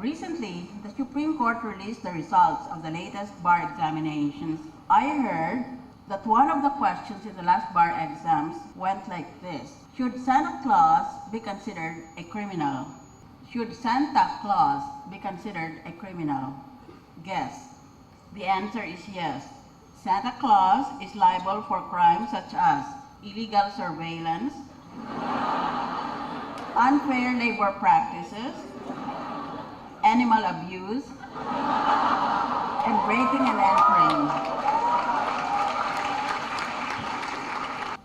Recently, the Supreme Court released the results of the latest bar examinations. I heard that one of the questions in the last bar exams went like this. Should Santa Claus be considered a criminal? Should Santa Claus be considered a criminal? Guess. The answer is yes. Santa Claus is liable for crimes such as illegal surveillance, unfair labor practices, animal abuse, and breaking and entering.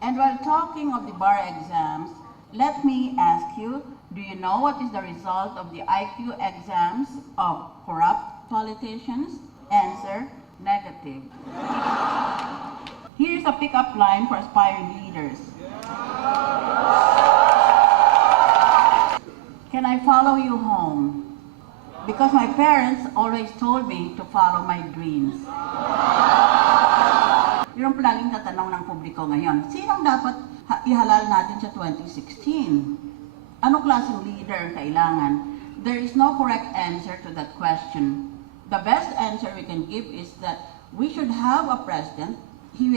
And while talking of the bar exams, let me ask you, do you know what is the result of the IQ exams of corrupt politicians? Answer, negative. Here's a pick-up line for aspiring leaders. Can I follow you home? Because my parents always told me to follow my dreams. Yun ang palaging tatanong ng publiko ngayon. Sinong dapat ihalal natin sa 2016? Anong klaseng leader ang kailangan? There is no correct answer to that question. The best answer we can give is that we should have a president. He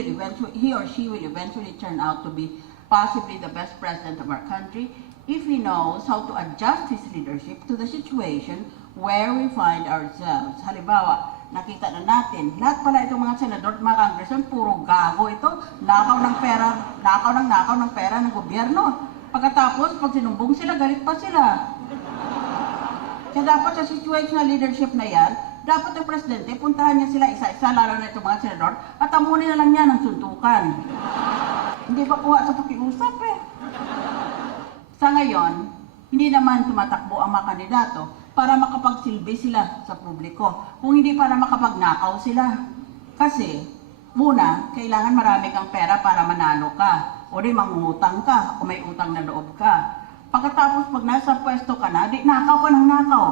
or she will eventually turn out to be possibly the best president of our country if he knows how to adjust his leadership to the situation where we find ourselves. Halimbawa, nakita na natin, lahat pala itong mga senador at mga congressman, puro gago ito, nakaw ng pera ng gobyerno. Pagkatapos, pag sinumbong sila, galit pa sila. Kaya dapat sa situational leadership na yan, dapat ang presidente, puntahan niya sila isa-isa, lalo na itong mga senador, at amunin na lang niya ng suntukan. Hindi pa kuha sa pakiusap eh. Sa ngayon, hindi naman tumatakbo ang mga kandidato para makapagsilbi sila sa publiko, kung hindi para makapagnakaw sila. Kasi, muna, kailangan marami kang pera para manalo ka, o di mangungutang ka, o may utang na loob ka. Pagkatapos, pag nasa pwesto ka na, di nakaw ka ng nakaw,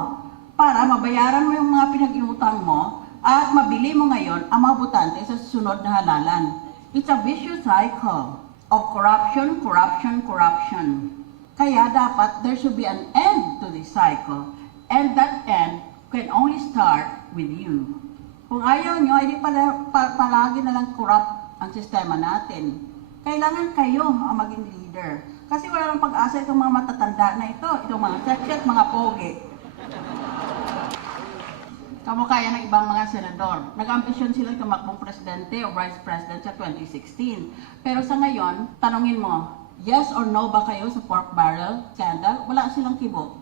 para mabayaran mo yung mga pinag-iutang mo, at mabili mo ngayon ang mga botante sa susunod na halalan. It's a vicious cycle of corruption, corruption, corruption. Kaya dapat there should be an end to this cycle. And that end can only start with you. Kung ayaw nyo, hindi palagi na lang corrupt ang sistema natin. Kailangan kayo ang maging leader. Kasi wala nang pag-asa itong mga matatanda na ito, itong mga sexy at mga pogi. Kamukaya ng ibang mga senador. Nag-ambisyon sila tumakbong presidente o vice president sa 2016. Pero sa ngayon, tanongin mo, yes or no ba kayo sa pork barrel scandal? Wala silang kibo.